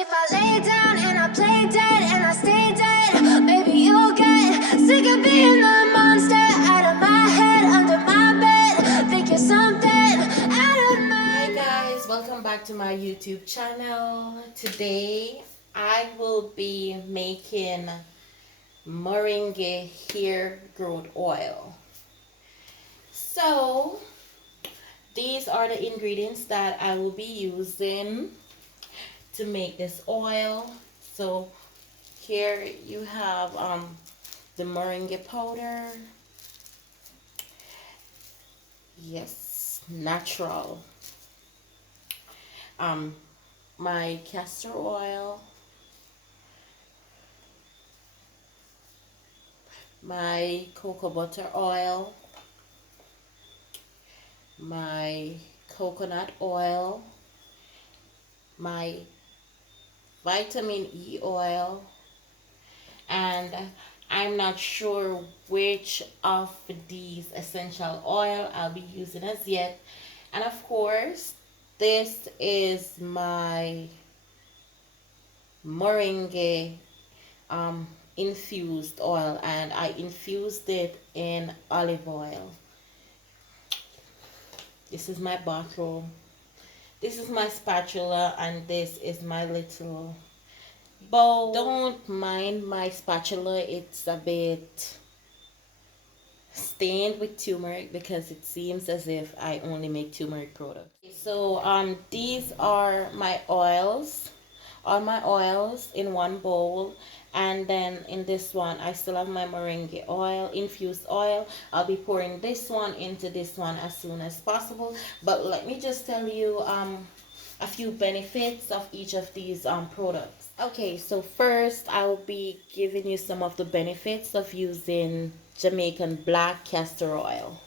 if I lay down and I play dead and I stay dead, maybe you'll get sick of being the monster out of my head, under my bed. Think you're something out of my. Hi guys, welcome back to my YouTube channel. Today I will be making Moringa Hair Growth Oil. So these are the ingredients that I will be using to make this oil. So here you have the moringa powder. Yes, natural. My castor oil, my cocoa butter oil, my coconut oil, my vitamin E oil, and I'm not sure which of these essential oil I'll be using as yet. And of course, this is my moringa infused oil, and I infused it in olive oil. This is my bottle. This is my spatula, and this is my little bowl. Don't mind my spatula, it's a bit stained with turmeric because it seems as if I only make turmeric products. So these are my oils, all my oils in one bowl, and then in this one I still have my moringa oil, infused oil. I'll be pouring this one into this one as soon as possible, but let me just tell you a few benefits of each of these products. Okay, so first I'll be giving you some of the benefits of using Jamaican black castor oil.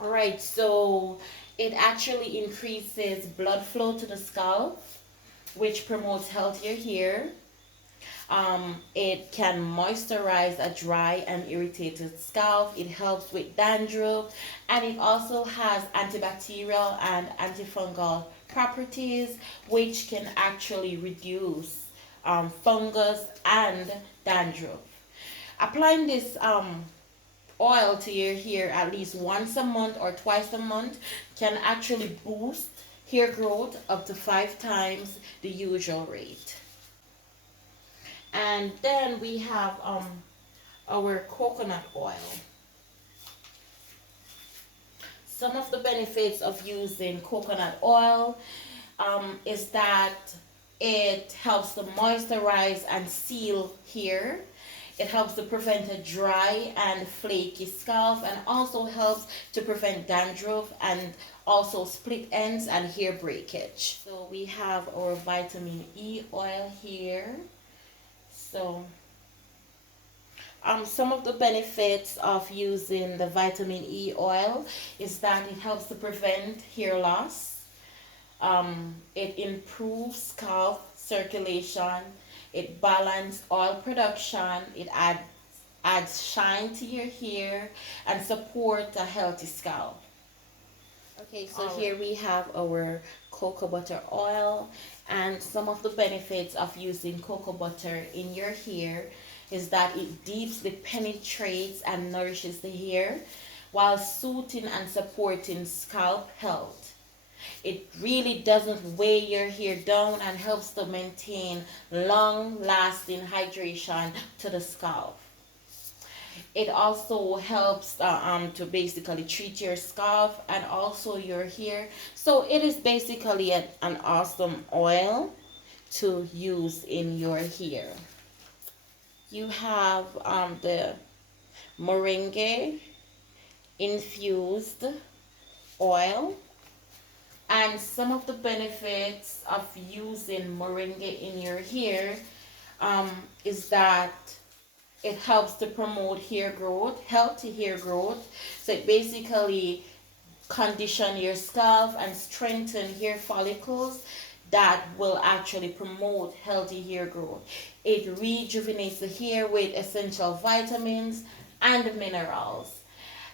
Alright, so it actually increases blood flow to the scalp, which promotes healthier hair. It can moisturize a dry and irritated scalp. It helps with dandruff, and it also has antibacterial and antifungal properties, which can actually reduce fungus and dandruff. Applying this oil to your hair at least once a month or twice a month can actually boost hair growth up to 5 times the usual rate. And then we have our coconut oil. Some of the benefits of using coconut oil is that it helps to moisturize and seal hair. It helps to prevent a dry and flaky scalp, and also helps to prevent dandruff and also split ends and hair breakage. So we have our vitamin E oil here. So some of the benefits of using the vitamin E oil is that it helps to prevent hair loss. It improves scalp circulation. It balances oil production. It adds shine to your hair and support a healthy scalp. Okay, so here we have our cocoa butter oil, and some of the benefits of using cocoa butter in your hair is that it deeply penetrates and nourishes the hair while soothing and supporting scalp health. It really doesn't weigh your hair down and helps to maintain long-lasting hydration to the scalp. It also helps to basically treat your scalp and also your hair. So it is basically an awesome oil to use in your hair. You have the moringa infused oil. And some of the benefits of using moringa in your hair is that it helps to promote hair growth, healthy hair growth. So it basically condition your scalp and strengthen hair follicles that will actually promote healthy hair growth. It rejuvenates the hair with essential vitamins and minerals.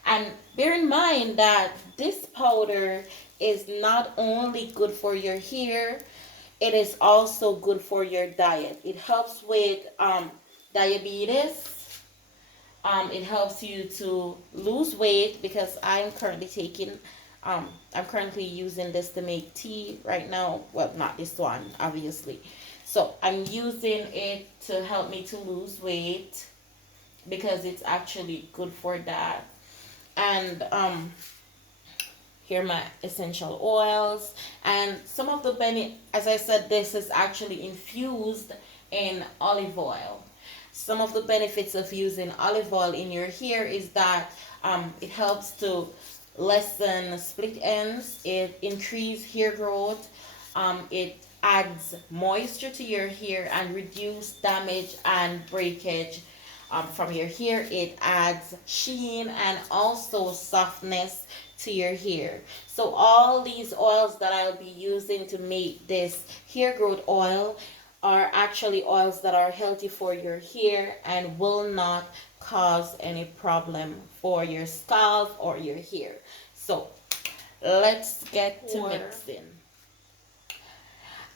And bear in mind that this powder is not only good for your hair, it is also good for your diet. It helps with diabetes. It helps you to lose weight because I'm currently using this to make tea right now. Well, not this one, obviously. So I'm using it to help me to lose weight because it's actually good for that. And here are my essential oils and some of the as I said, this is actually infused in olive oil. Some of the benefits of using olive oil in your hair is that it helps to lessen split ends, it increase hair growth, it adds moisture to your hair and reduce damage and breakage from your hair. It adds sheen and also softness to your hair. So all these oils that I'll be using to make this hair growth oil are actually oils that are healthy for your hair and will not cause any problem for your scalp or your hair. So let's get to mixing.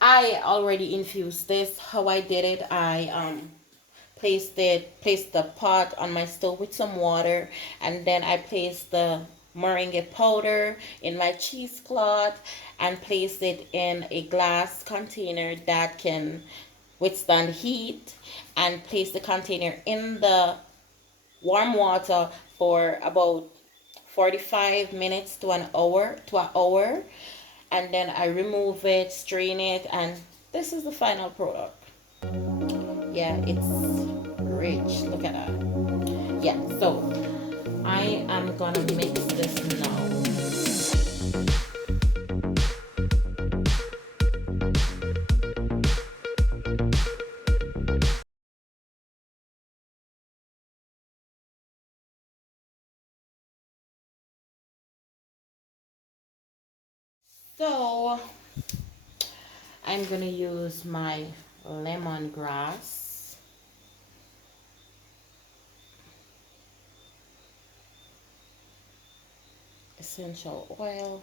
I already infused this. How I did it, I placed the pot on my stove with some water, and then I placed the moringa powder in my cheesecloth and placed it in a glass container that can withstand heat, and place the container in the warm water for about 45 minutes to an hour, and then I remove it, strain it, and this is the final product. Yeah, it's rich. Look at that. Yeah, so I am gonna mix this now. So I'm gonna use my lemongrass. Essential oil.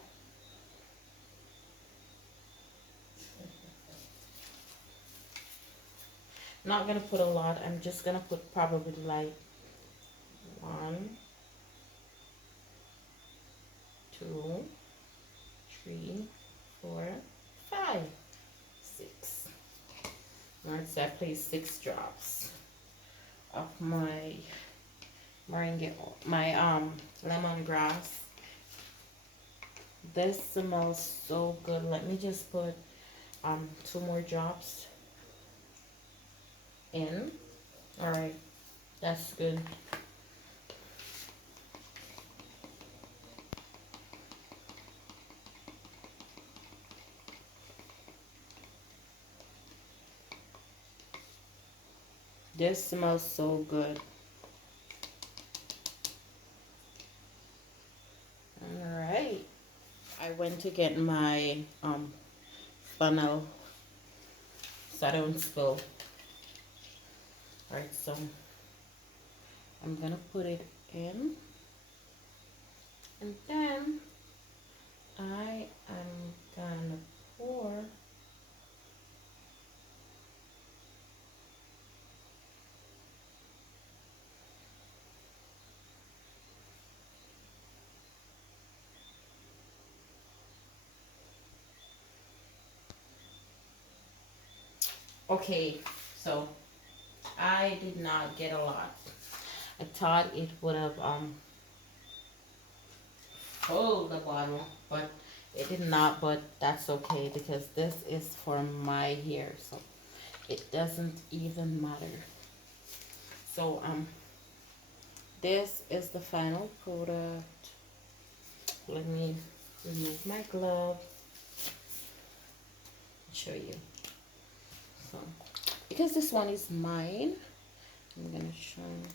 Not gonna put a lot. I'm just gonna put probably like 1, 2, 3, 4, 5, 6. Alright, so I placed 6 drops of my moringa, my lemongrass. This smells so good. Let me just put 2 more drops in. All right, that's good. This smells so good. All right, I went to get my funnel so I don't spill. All right, so I'm gonna put it in, and then I am gonna pour okay, so I did not get a lot. I thought it would have filled the bottle, but it did not, but that's okay because this is for my hair, so it doesn't even matter. So this is the final product. Let me remove my glove and show you. So because this one is mine, I'm gonna show you.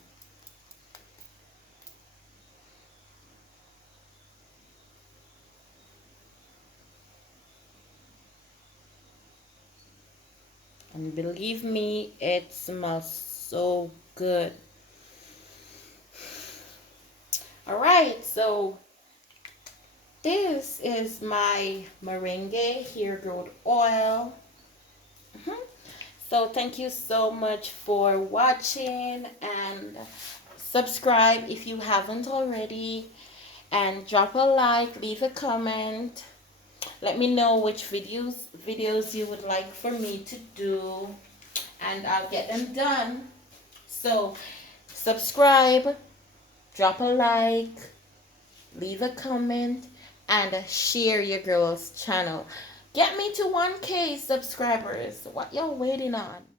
And believe me, it smells so good. All right, so this is my Moringa Hair Growth Oil. Mhm. So thank you so much for watching, and subscribe if you haven't already, and drop a like, leave a comment. Let me know which videos you would like for me to do, and I'll get them done. So subscribe, drop a like, leave a comment, and share your girl's channel. Get me to 1K subscribers. What y'all waiting on?